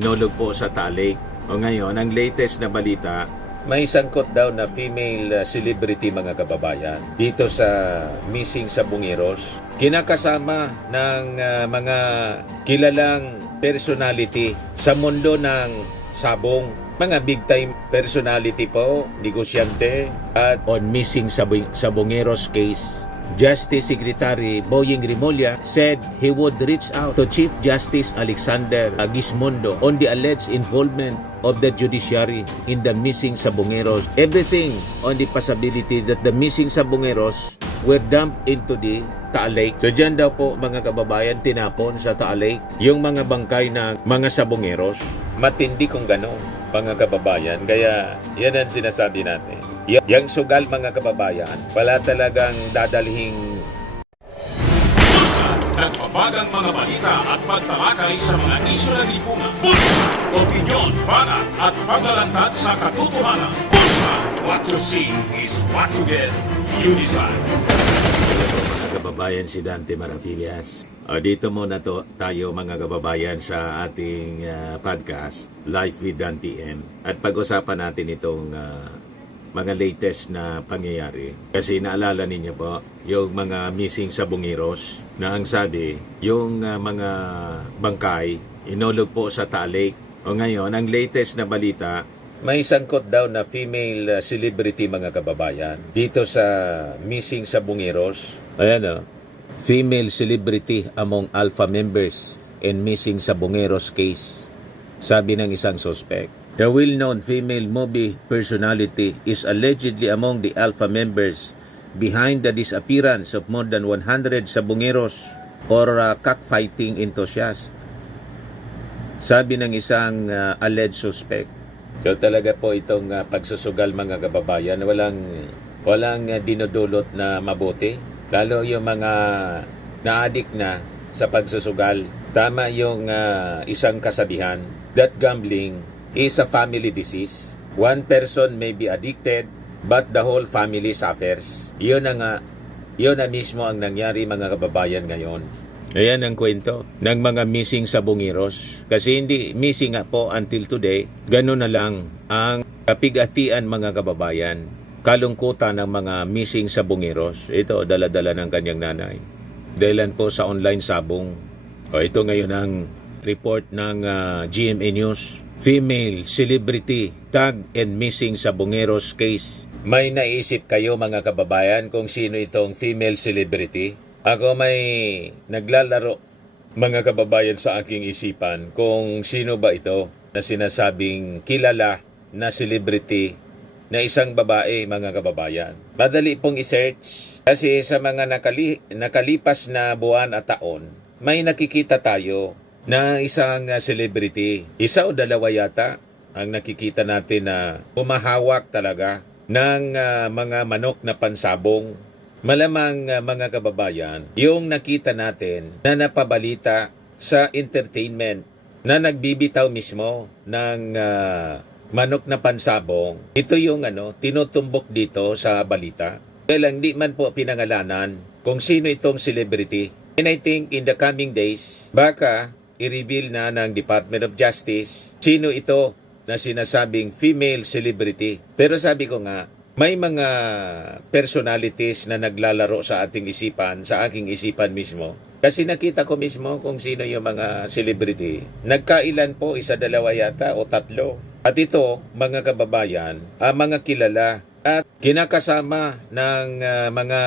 inulog po sa Taal Lake. O ngayon, ang latest na balita, may sangkot daw na female celebrity mga kababayan dito sa missing sa Bungeros. Kinakasama ng mga kilalang personality sa mundo ng sabong. Mga big time personality po, negosyante at on missing sa Bungeros case. Justice Secretary Boying Rimulya said he would reach out to Chief Justice Alexander Gismondo on the alleged involvement of the judiciary in the missing Sabongeros. Everything on the possibility that the missing Sabongeros were dumped into the Taal Lake. So dyan daw po mga kababayan tinapon sa Taal Lake yung mga bangkay ng mga Sabongeros. Matindi kung gano'n mga kababayan. Kaya yan ang sinasabi natin. Yang sugal mga kababayan, wala talagang dadalhing nagbabagang mga balita at pagtalakay sa mga isyu ng lipunan. Pulsa, opinyon, banat at paglalantad sa katotohanan. Pulsa, what you see is what you get. You decide. mga kababayan, si Dante Maravillas. Dito muna tayo mga kababayan sa ating podcast, Life with Dante M. At pag-usapan natin itong mga latest na pangyayari. Kasi naalala ninyo po, yung mga missing sa Bungeros na ang sabi, yung mga bangkay, inulog po sa Taal Lake. O ngayon, ang latest na balita, may sangkot daw na female celebrity mga kababayan dito sa missing sa Bungeros. Ayan female celebrity among Alpha members and missing sa Bungeros case. Sabi ng isang suspect. The well-known female movie personality is allegedly among the Alpha members behind the disappearance of more than 100 Sabongeros or cockfighting enthusiasts. Sabi ng isang alleged suspect. So talaga po itong pagsusugal mga kababayan, walang dinudulot na mabuti. Lalo yung mga na-addict na sa pagsusugal. Tama yung isang kasabihan that gambling is a family disease. One person may be addicted, but the whole family suffers. Yun na mismo ang nangyari mga kababayan ngayon. Ayan ang kwento ng mga missing sa Bungeros. Kasi hindi missing nga po until today. Ganun na lang ang kapigatian mga kababayan. Kalungkutan ng mga missing sa Bungeros. Ito, dala-dala ng kanyang nanay. Dahilan po sa online sabong. Ito ngayon ang report ng GMA News. Female celebrity tag and missing sa Bungeros case. May naisip kayo mga kababayan kung sino itong female celebrity? Ako may naglalaro mga kababayan sa aking isipan kung sino ba ito na sinasabing kilala na celebrity na isang babae mga kababayan. Madali pong i-search kasi sa mga nakalipas na buwan at taon, may nakikita tayo na isang celebrity. Isa o dalawa yata ang nakikita natin na humahawak talaga ng mga manok na pansabong. Malamang mga kababayan, yung nakita natin na napabalita sa entertainment na nagbibitaw mismo ng manok na pansabong, ito yung tinutumbok dito sa balita. Kaya lang di man po pinangalanan kung sino itong celebrity. And I think in the coming days, baka i-reveal na ng Department of Justice sino ito na sinasabing female celebrity. Pero sabi ko nga, may mga personalities na naglalaro sa ating isipan, sa aking isipan mismo. Kasi nakita ko mismo kung sino yung mga celebrity. Nagkailan po, isa, dalawa yata o tatlo. At ito, mga kababayan, mga kilala at kinakasama ng mga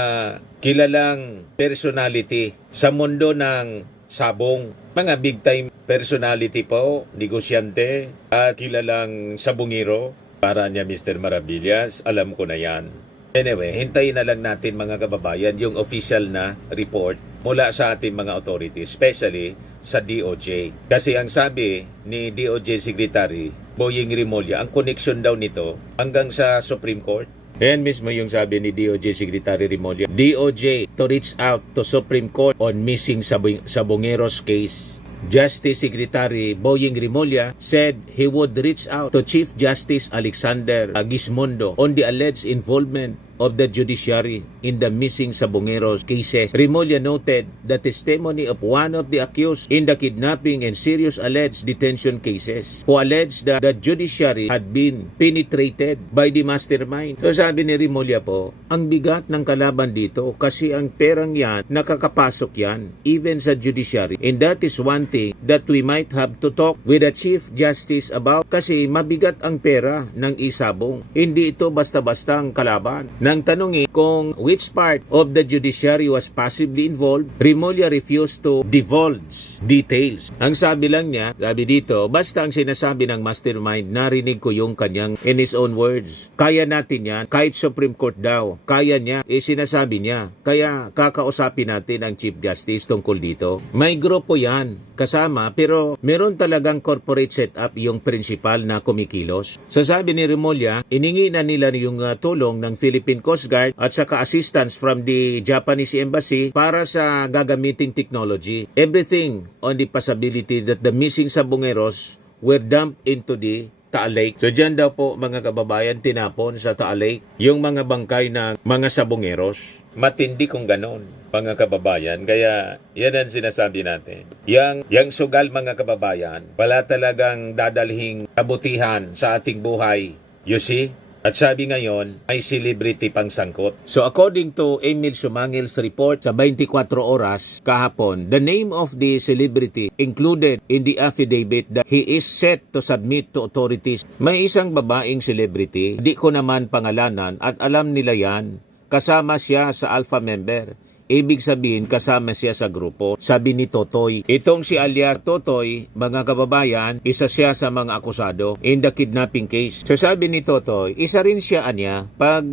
kilalang personality sa mundo ng sabong. Mga big time personality po, negosyante at kilalang sabongero. Para niya Mr. Maravillas, alam ko na yan. Anyway, hintayin na lang natin mga kababayan yung official na report mula sa ating mga authorities, especially sa DOJ. Kasi ang sabi ni DOJ Secretary Boying Rimulya, ang connection daw nito hanggang sa Supreme Court. Ayan mismo yung sabi ni DOJ Secretary Rimulya. DOJ to reach out to Supreme Court on missing Sabongeros case. Justice Secretary Boying Rimulya said he would reach out to Chief Justice Alexander Gismondo on the alleged involvement of the judiciary in the missing Sabongeros cases. Remulla noted the testimony of one of the accused in the kidnapping and serious alleged detention cases who alleged that the judiciary had been penetrated by the mastermind. So sabi ni Remulla po, ang bigat ng kalaban dito kasi ang perang yan, nakakapasok yan even sa judiciary. And that is one thing that we might have to talk with the Chief Justice about kasi mabigat ang pera ng isabong. Hindi ito basta-basta ang kalaban. Nang tanungin kung which part of the judiciary was possibly involved, Remulla refused to divulge details. Ang sabi lang niya, sabi dito, basta ang sinasabi ng mastermind, narinig ko yung kanyang in his own words. Kaya natin yan, kahit Supreme Court daw, kaya niya, sinasabi niya. Kaya kakausapin natin ang Chief Justice tungkol dito. May grupo yan, kasama, pero meron talagang corporate setup yung principal na kumikilos. So sabi ni Remulla, iningi na nila yung tulong ng Philippine Coast Guard at saka assistance from the Japanese Embassy para sa gagamiting technology. Everything on the possibility that the missing Sabongeros were dumped into the Taal Lake. So dyan daw po mga kababayan tinapon sa Taal Lake yung mga bangkay ng mga Sabongeros. Matindi kung ganon mga kababayan. Kaya yan ang sinasabi natin. Yang sugal mga kababayan, wala talagang dadalhing kabutihan sa ating buhay. You see? At sabi ngayon, ay celebrity pang sangkot. So according to Emil Sumangil's report sa 24 oras kahapon, the name of the celebrity included in the affidavit that he is set to submit to authorities. May isang babaeng celebrity, di ko naman pangalanan at alam nila yan, kasama siya sa alpha member. Ibig sabihin, kasama siya sa grupo. Sabi ni Totoy. Itong si alias Totoy, mga kababayan, isa siya sa mga akusado in the kidnapping case. So sabi ni Totoy, isa rin siya anya, pag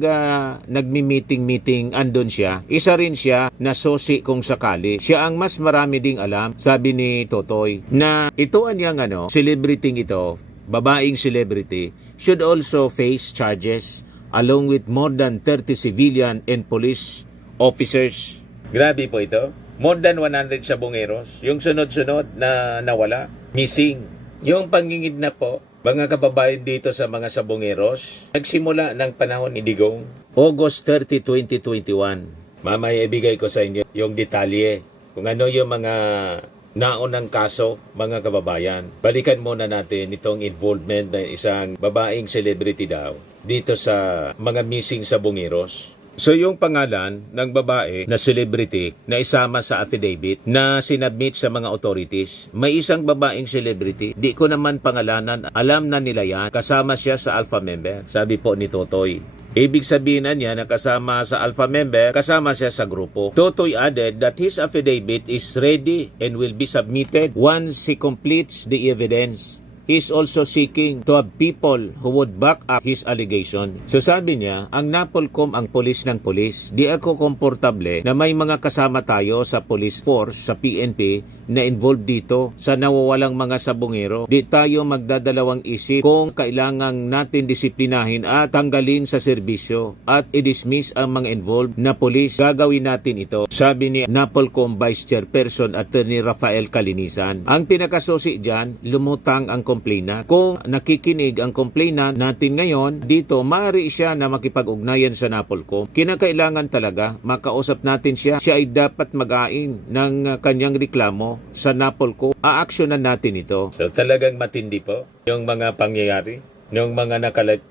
nagmi-meeting, andun siya, isa rin siya na sosi kung sakali. Siya ang mas marami ding alam, sabi ni Totoy, na ito anyang celebrity ito, babaeng celebrity, should also face charges along with more than 30 civilian and police officers. Grabe po ito. More than 100 Sabongeros. Yung sunod-sunod na nawala. Missing. Yung pangingidnap po, mga kababayan dito sa mga Sabongeros, nagsimula ng panahon ni Digong. August 30, 2021. Mamaya ibigay ko sa inyo yung detalye. Kung ano yung mga naunang kaso, mga kababayan. Balikan muna natin itong involvement ng isang babaeng celebrity daw dito sa mga missing Sabongeros. So yung pangalan ng babae na celebrity na isama sa affidavit na sinabmit sa mga authorities, may isang babaeng celebrity, di ko naman pangalanan, alam na nila yan, kasama siya sa alpha member, sabi po ni Totoy. Ibig sabihin na niya na kasama sa alpha member, kasama siya sa grupo. Totoy added that his affidavit is ready and will be submitted once he completes the evidence. He's also seeking to have people who would back up his allegation. So sabi niya, ang Napolcom ang polis ng polis. Di ako komportable na may mga kasama tayo sa police force, sa PNP, na involved dito sa nawawalang mga Sabongero. Di tayo magdadalawang isip kung kailangang natin disiplinahin at tanggalin sa serbisyo at i-dismiss ang mga involved na polis. Gagawin natin ito, sabi ni Napolcom Vice Chairperson Attorney Rafael Calinisan. Ang pinakasusi dyan, lumutang ang complainant. Kung nakikinig ang complainant natin ngayon, dito maaari siya na makipag-ugnayan sa Napolcom. Kinakailangan talaga makausap natin siya. Siya ay dapat mag-ain ng kanyang reklamo sa Napolcom. A-actionan natin ito. So talagang matindi po yung mga pangyayari ng mga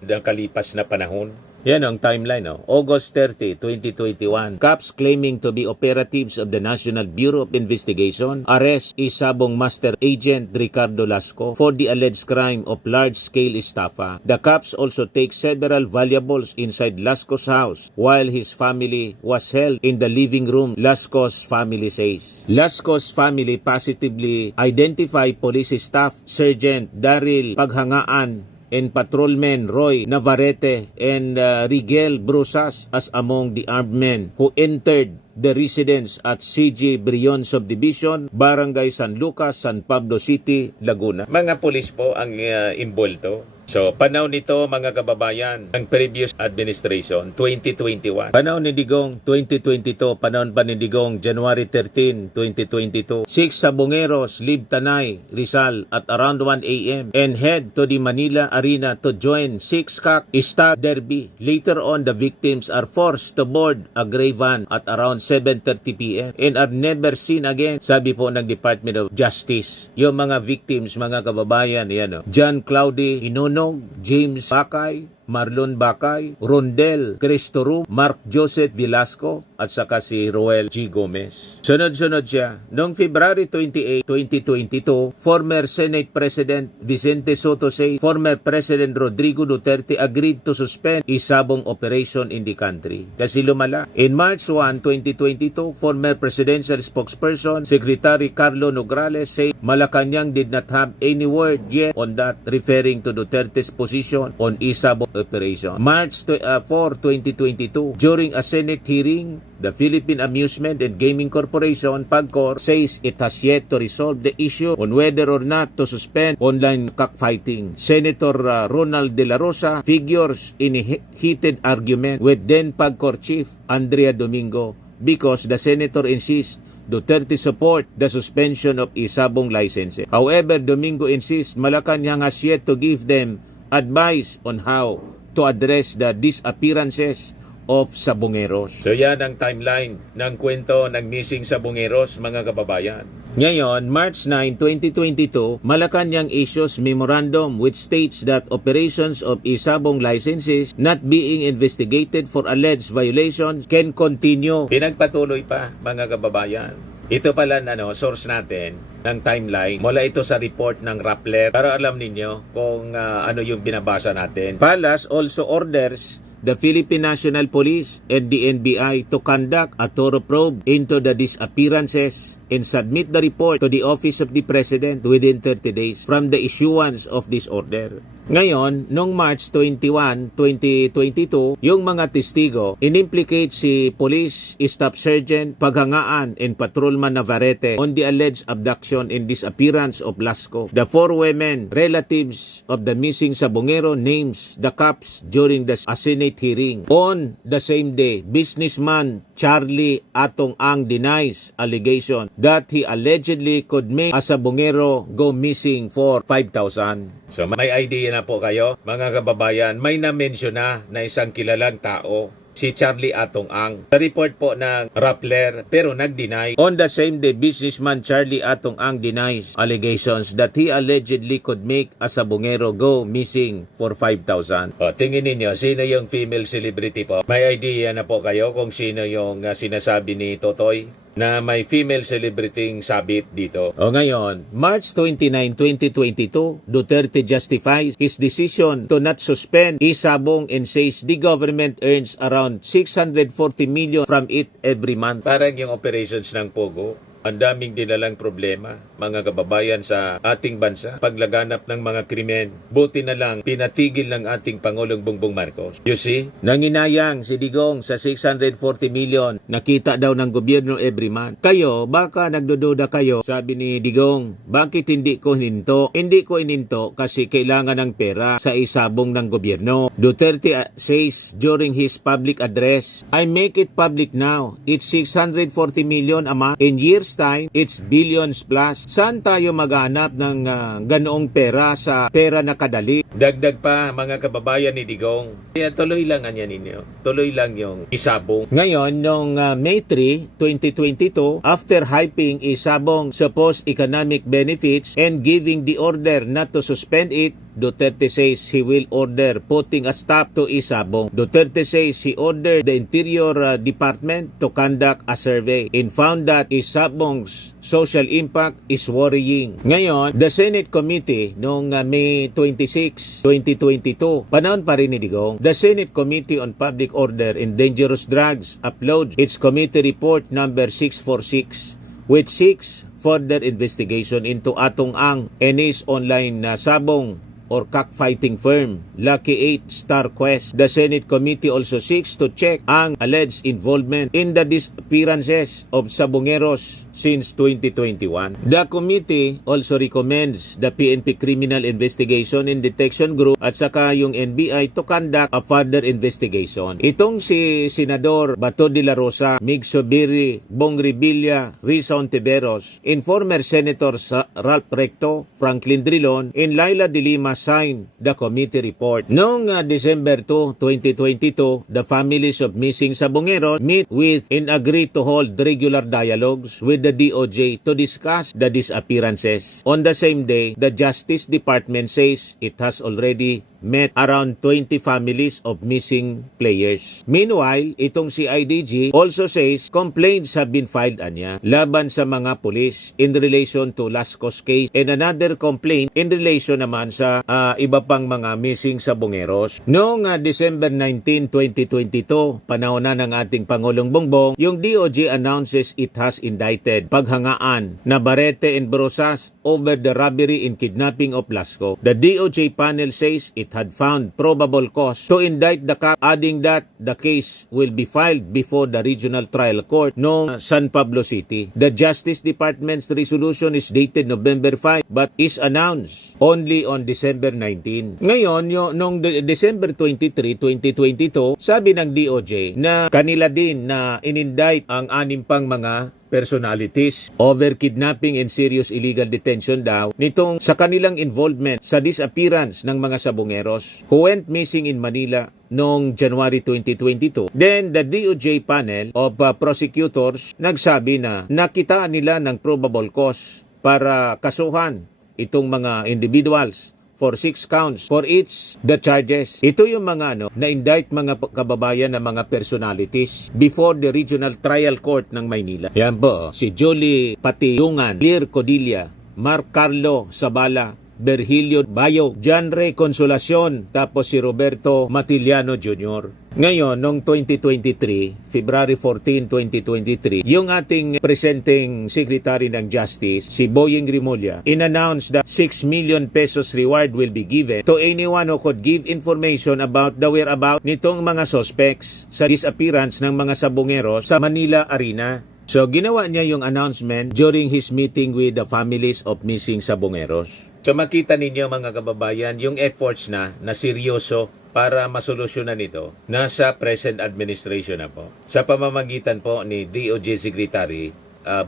nakalipas na panahon. Yan ang timeline. August 30, 2021. Cops claiming to be operatives of the National Bureau of Investigation arrest Isabong Master Agent Ricardo Lasco for the alleged crime of large-scale estafa. The cops also take several valuables inside Lasco's house while his family was held in the living room, Lasco's family says. Lasco's family positively identify police staff Sergeant Daryl Paghangaan and Patrolman Roy Navarrete and Rigel Brusas as among the armed men who entered the residence at CG Brion Subdivision, Barangay San Lucas, San Pablo City, Laguna. Mga pulis po ang involto. So, panahon nito mga kababayan, ang previous administration, 2021. Panahon ni Digong, 2022. Panahon pa ni Digong, January 13, 2022. 6 Sabongeros leave Tanay, Rizal at around 1 a.m. and head to the Manila Arena to join 6 Cock Stag Derby. Later on, the victims are forced to board a gray van at around 7:30 p.m. and are never seen again. Sabi po ng Department of Justice. Yung mga victims, mga kababayan, yan o. John Claude Inunog, James Bakay, Marlon Bakay, Rondel Cristorum, Mark Joseph Velasco, at saka si Roel G. Gomez. Sunod-sunod siya. Noong February 28, 2022, former Senate President Vicente Soto say former President Rodrigo Duterte agreed to suspend isabong operation in the country. Kasi lumala. In March 1, 2022, former presidential spokesperson Secretary Carlo Nograles say Malacanang did not have any word yet on that, referring to Duterte's position on isabong operation. March 4, 2022, during a Senate hearing, the Philippine Amusement and Gaming Corporation, PAGCOR, says it has yet to resolve the issue on whether or not to suspend online cockfighting. Senator Ronald De La Rosa figures in a heated argument with then PAGCOR chief Andrea Domingo because the senator insists Duterte support the suspension of isabong licenses. However, Domingo insists Malacanang has yet to give them advice on how to address the disappearances of sabongeros. So yan ang timeline ng kwento ng missing sabongeros, mga kababayan. Ngayon, March 9, 2022, Malacanang issues memorandum which states that operations of isabong licenses not being investigated for alleged violations can continue. Pinagpatuloy pa, mga kababayan. Ito pala source natin ng timeline. Mula ito sa report ng Rappler para alam ninyo kung ano yung binabasa natin. Palace also orders the Philippine National Police and the NBI to conduct a thorough probe into the disappearances and submit the report to the Office of the President within 30 days from the issuance of this order. Ngayon, noong March 21, 2022, yung mga testigo inimplicate si Police Staff Sergeant Paghangaan and Patrolman Navarrete on the alleged abduction and disappearance of Lasco. The 4 women, relatives of the missing sabongero, names the cops during the Senate hearing. On the same day, businessman Charlie Atong Ang denies allegation that he allegedly could make a sabongero go missing for 5,000. So may idea na po kayo, mga kababayan, may na-mention na isang kilalang tao, si Charlie Atong Ang. Sa report po ng Rappler, pero nag-deny. On the same day, businessman Charlie Atong Ang denies allegations that he allegedly could make a sabongero go missing for 5,000. O, tingin ninyo, sino yung female celebrity po? May idea na po kayo kung sino yung sinasabi ni Totoy na may female celebrity sabit dito. O ngayon, March 29, 2022, Duterte justifies his decision to not suspend isabong and says the government earns around 640 million from it every month. Parang yung operations ng Pogo. Ang daming dinalang problema, mga kababayan, sa ating bansa. Paglaganap ng mga krimen, buti na lang pinatigil ng ating Pangulong Bongbong Marcos. You see, nanginayang si Digong sa 640 million nakita daw ng gobyerno every month. Kayo, baka nagdududa kayo, sabi ni Digong, bakit hindi ko hininto? Hindi ko ininto kasi kailangan ng pera sa isabong ng gobyerno. Duterte says during his public address, I make it public now. It's 640 million a month. In years time, it's billions plus. Saan tayo maghanap ng ganoong pera sa pera na kadali? Dagdag pa, mga kababayan ni Digong. Kaya tuloy lang anyan ninyo. Tuloy lang yung isabong. Ngayon, noong May 3, 2022, after hyping isabong supposed economic benefits and giving the order not to suspend it, Duterte says he will order putting a stop to isabong. Duterte says he ordered the Interior Department to conduct a survey and found that isabong's social impact is worrying. Ngayon, the Senate Committee noong May 26, 2022, panahon pa rin ni Digong, the Senate Committee on Public Order and Dangerous Drugs uploads its committee report number 646 which seeks further investigation into Atong Ang and his online sabong or cockfighting firm, Lucky 8 Star Quest. The Senate committee also seeks to check ang alleged involvement in the disappearances of Sabongeros since 2021. The committee also recommends the PNP Criminal Investigation and Detection Group at saka yung NBI to conduct a further investigation. Itong si Senador Bato de la Rosa, Mig Sobiri, Bong Revilla, Risa Ontiveros, and former Senators Ralph Recto, Franklin Drilon, and Laila de Lima signed the committee report. Noong December 2, 2022, the families of missing Sabongeros meet with and agree to hold regular dialogues with the DOJ to discuss the disappearances. On the same day, the Justice Department says it has already met around 20 families of missing players. Meanwhile, itong CIDG also says complaints have been filed anya laban sa mga pulis in relation to Lascos case and another complaint in relation naman sa iba pang mga missing Sabongeros. Noong December 19, 2022, panahon na ng ating Pangulong Bongbong, yung DOJ announces it has indicted paghangaan Navarrete and Brosas over the robbery and kidnapping of Lasco. The DOJ panel says it had found probable cause to indict the cop, adding that the case will be filed before the regional trial court ng San Pablo City. The Justice Department's resolution is dated November 5 but is announced only on December 19. Ngayon, noong December 23, 2022, sabi ng DOJ na kanila din na inindict ang 6 pang mga personalities over kidnapping and serious illegal detention daw nitong sa kanilang involvement sa disappearance ng mga Sabongeros who went missing in Manila noong January 2022. Then the DOJ panel of prosecutors nagsabi na nakitaan nila ng probable cause para kasuhan itong mga individuals for 6 counts for each the charges. Ito yung mga na-indict mga kababayan na mga personalities before the regional trial court ng Maynila. Yan po, si Jolie Patiyungan, Clear Codilla, Mark Carlo Sabala, Virgilio Bayo, John Ray Consolacion, tapos si Roberto Matiliano Jr. Ngayon, noong 2023, February 14, 2023, yung ating presenting Secretary ng Justice, si Boying Rimulya, in-announce that 6 million pesos reward will be given to anyone who could give information about the whereabouts nitong mga suspects sa disappearance ng mga Sabongeros sa Manila Arena. So, ginawa niya yung announcement during his meeting with the families of missing Sabongeros. So, makita ninyo mga kababayan, yung efforts na seryoso para masolusyonan ito nasa present administration na po. Sa pamamagitan po ni DOJ Secretary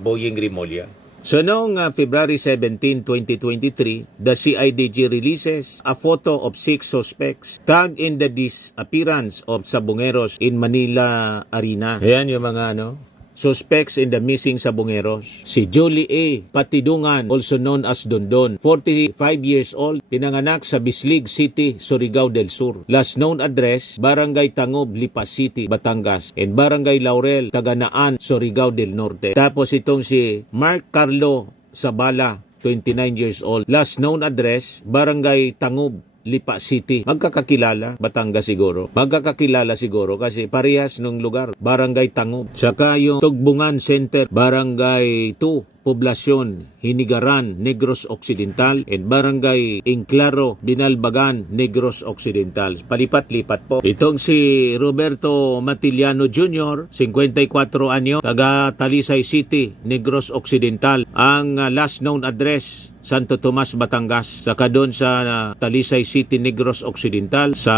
Boying Rimulya. So, noong February 17, 2023, the CIDG releases a photo of 6 suspects tagged in the disappearance of Sabongeros in Manila Arena. Ayan yung mga suspects in the missing Sabongeros. Si Jolie A. Patidungan, also known as Dondon, 45 years old, pinanganak sa Bislig City, Surigao del Sur. Last known address, Barangay Tangob, Lipas City, Batangas, and Barangay Laurel, Taganaan, Surigao del Norte. Tapos itong si Mark Carlo Sabala, 29 years old. Last known address, Barangay Tangob, Lipa City. Magkakakilala, Batangas siguro. Magkakakilala siguro kasi parehas ng lugar. Barangay Tangob. Saka yung Tugbungan Center, Barangay 2, Poblasyon, Hinigaran, Negros Occidental, and Barangay Inclaro, Binalbagan, Negros Occidental. Palipat-lipat po. Itong si Roberto Matiliano Jr., 54 anyo, taga Talisay City, Negros Occidental. Ang last known address, Santo Tomas, Batangas. Saka doon sa Talisay City, Negros Occidental, sa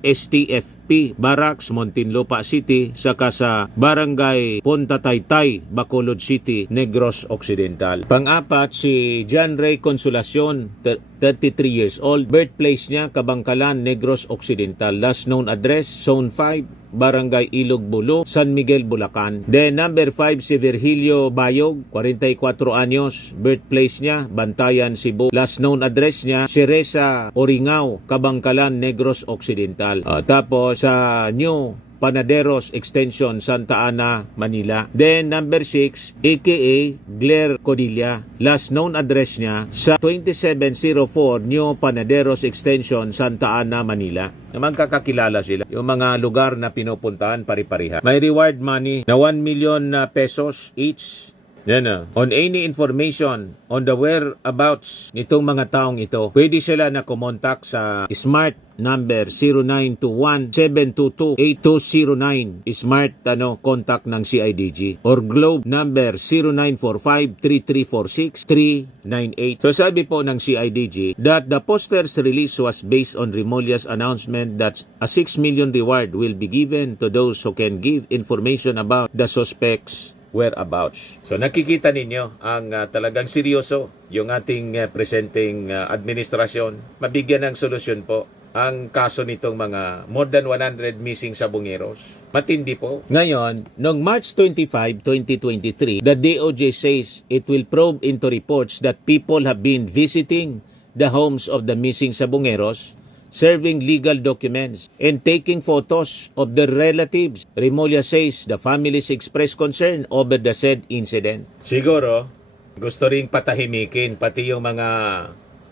STFP Barracks, Muntinlupa City, saka sa Barangay Punta Taytay, Bacolod City, Negros Occidental. Pang-apat, si John Ray Consolacion, 33 years old. Birthplace niya, Kabangkalan, Negros Occidental. Last known address, Zone 5, Barangay Ilog Bulo, San Miguel, Bulacan. Then number 5, si Virgilio Bayog, 44 anyos. Birthplace niya, Bantayan, Cebu. Last known address niya, Cereza Oringao, Kabangkalan, Negros Occidental. Tapos sa New Panaderos Extension, Santa Ana, Manila. Then number 6, aka Claire Codilla. Last known address niya sa 2704 New Panaderos Extension, Santa Ana, Manila. Magkakakilala sila. Yung mga lugar na pinupuntahan pari-pariha. May reward money na 1 million pesos each Yan na. On any information on the whereabouts nitong mga taong ito, pwede sila na kumontak sa smart number 0921-722-8209 smart contact ng CIDG or Globe number 0945-3346-398. So sabi po ng CIDG that the poster's release was based on Remulla's announcement that a 6 million reward will be given to those who can give information about the suspects whereabouts. So nakikita ninyo ang talagang seryoso yung ating presenting administrasyon. Mabigyan ng solusyon po ang kaso nitong mga more than 100 missing sabongeros. Matindi po. Ngayon, noong March 25, 2023, the DOJ says it will probe into reports that people have been visiting the homes of the missing sabongeros, serving legal documents, and taking photos of their relatives. Remulla says the families expressed concern over the said incident. Siguro, gusto ring patahimikin pati yung mga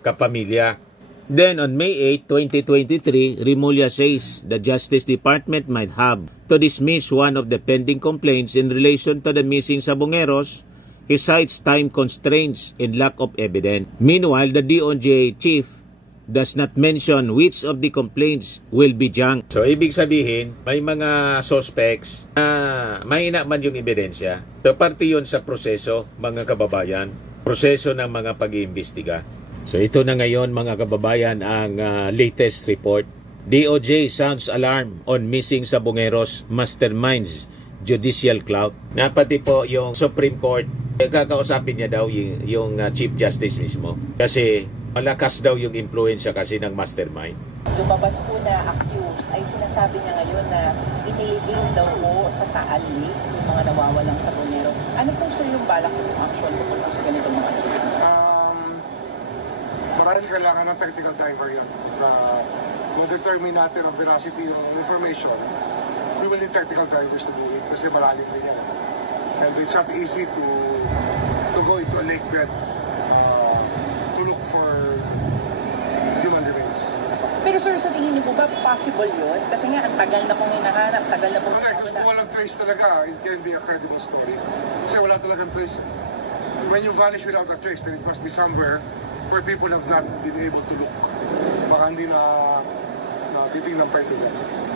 kapamilya. Then on May 8, 2023, Remulla says the Justice Department might have to dismiss one of the pending complaints in relation to the missing sabongeros. He cites time constraints and lack of evidence. Meanwhile, the DOJ chief does not mention which of the complaints will be junk. So, ibig sabihin, may mga suspects na mahina man yung ebidensya. So, parte yun sa proseso, mga kababayan. Proseso ng mga pag-iimbestiga. So, ito na ngayon, mga kababayan, ang latest report. DOJ sounds alarm on missing sabongeros masterminds judicial clout. Na pati po yung Supreme Court, kakausapin niya daw yung Chief Justice mismo. Kasi malakas daw yung impluensya kasi ng mastermind. Lumabas po na accused ay sinasabi niya ngayon na inilibing daw po sa Taal Lake yung mga nawawalang sabonero. Ano po sir yung balak ng action po sa ganitong mga sabonero? Marahil kailangan ng technical time variant na ma-determine natin ang veracity ng information. We will need technical drivers to do it kasi malalim na yan. And it's not easy to go into a lake bed to look for human remains. Pero sir, sa tingin niyo po ba possible yun? Kasi nga, ang tagal na pong hinahanap, tagal na pong Okay, kung walang trace talaga, it can be a credible story. Kasi wala talagang trace. When you vanish without a trace, then it must be somewhere where people have not been able to look. Baka hindi na titingnan pa ito dyan.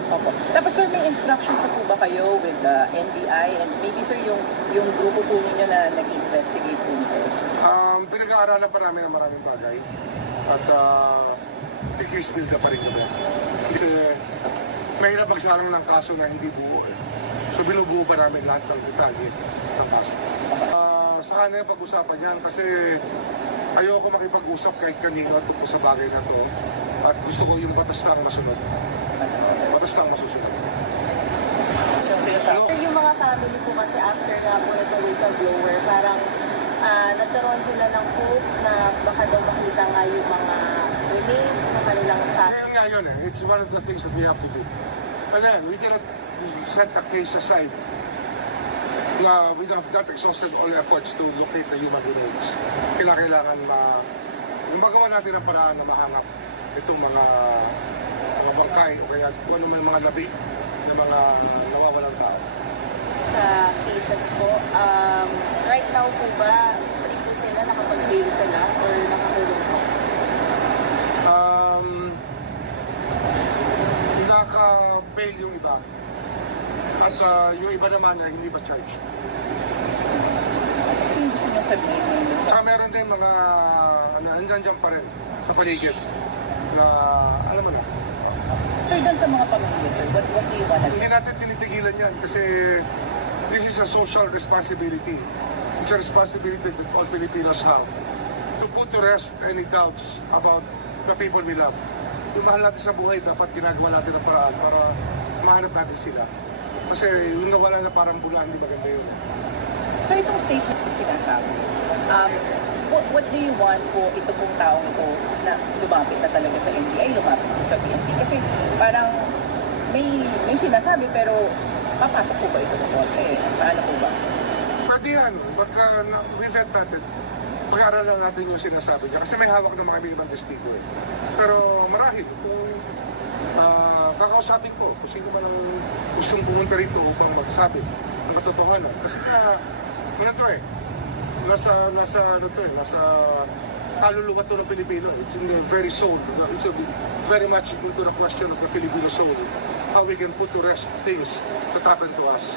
Opo. Tapos sir, may instructions na po ba kayo with the NBI and maybe sir yung grupo po ninyo na nag-investigate po nito? Pinag-aaralan pa namin ang maraming bagay at i-case build pa rin kami. Kasi mahirap magsalang ng kaso na hindi buo eh. So binubuo pa namin lahat ng detalye ng kaso. Saan na yung pag-usapan yan kasi ayoko makipag-usap kahit kanino tungkol sa bagay na to at gusto ko yung batas lang masunod. Batas lang masusunod. Sir, yung mga family po kasi after nga po ito whistleblower, parang nagkaroon sila ng hope na baka daw makita nga yung mga remains na kanilang Ngayon nga yun eh. It's one of the things that we have to do. And then, we cannot set a case aside. We have not exhausted all efforts to locate the human remains. Kailangan magawa natin ang paraan na mahangap itong mga bangkay o kaya kung ano man mga labi ng mga nawawalang tao. sa cases po. Right now po ba, free po sila, nakapag-bail sila or nakakulong po? Naka-bail yung iba. At yung iba naman ay hindi pa charged. Ano yung gusto niyo sabihin ngayon? Tsaka meron din mga andyan pa rin sa paligid na alam mo na. Sir, doon sa mga pamilya, sir, what do you want to Hindi natin tinitigilan yan kasi this is a social responsibility. It's a responsibility that all Filipinos have to put to rest any doubts about the people we love. Yung mahal natin sa buhay, dapat ginagawa natin ang paraan para mahanap natin sila. Kasi yung nawala na parang bula, hindi maganda yun. So itong statement sa sinasabi, what do you want po ito pong taong ito na lumapit na talaga sa NBI, lumapit sa PNP? Kasi parang may sinasabi pero papasok po ba ito sa korte? Paano po ba? Pwede yan. Pagka we-vet natin, pag-aaralan natin yung sinasabi niya. Kasi may hawak na mga ibang testigo eh. Pero marahil, kung kakausapin ko, kung sino man ang gustong pumunta rito upang magsabi ng katotohanan. Kasi ano to eh, nasa ano to eh, nasa kaluluwa to ng Pilipino. It's in the very soul. It's very much into the question of the Filipino soul. How we can put to rest things that happen to us.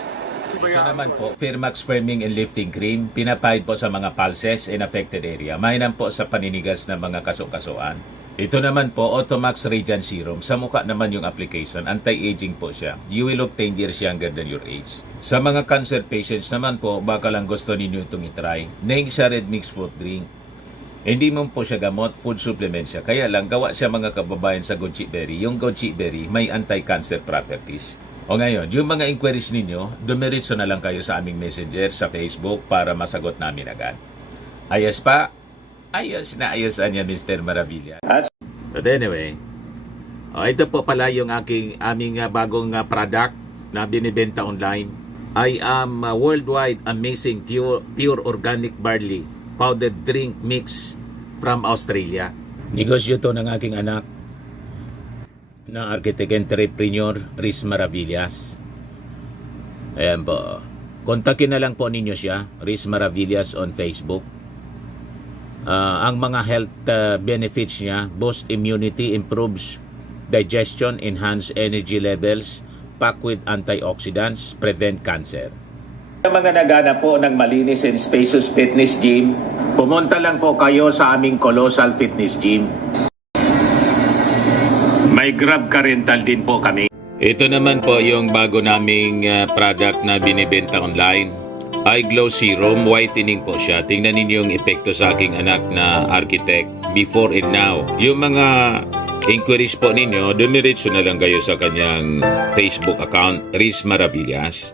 Ito naman po, Firmax Firming and Lifting Cream, pinapahid po sa mga pulses in affected area. Mainam po sa paninigas ng mga kaso-kasuan. Ito naman po, Automax Radiant Serum. Sa mukha naman yung application, anti-aging po siya. You will look 10 years younger than your age. Sa mga cancer patients naman po, baka lang gusto ninyo itong itry. Neng siya red mixed fruit drink. Hindi mo po siya gamot, food supplement siya. Kaya lang, gawa siya mga kababayan sa goji berry. Yung goji berry may anti-cancer properties. O ngayon, yung mga inquiries ninyo, dumiritso na lang kayo sa aming messenger sa Facebook para masagot namin agad. Ayos pa? Ayos na ayos niya, Mr. Maravilla. But anyway, ito po pala yung aming bagong product na binibenta online. I am worldwide amazing pure organic barley powdered drink mix from Australia. Negosyo to ng aking anak na architect entrepreneur Riz Maravillas. Ayan po. Kontakin na lang po ninyo siya, Riz Maravillas on Facebook. Ang mga health benefits niya, boost immunity, improves digestion, enhance energy levels, packed with antioxidants, prevent cancer. Sa mga nagana po ng malinis and spacious fitness gym, pumunta lang po kayo sa aming Colossal Fitness Gym. May Grab car rental din po kami. Ito naman po yung bago naming product na binibenta online. Eye Glow Serum, whitening po siya. Tingnan ninyo yung epekto sa aking anak na architect before and now. Yung mga inquiries po ninyo, dumiretso na lang kayo sa kanyang Facebook account, Riz Maravillas.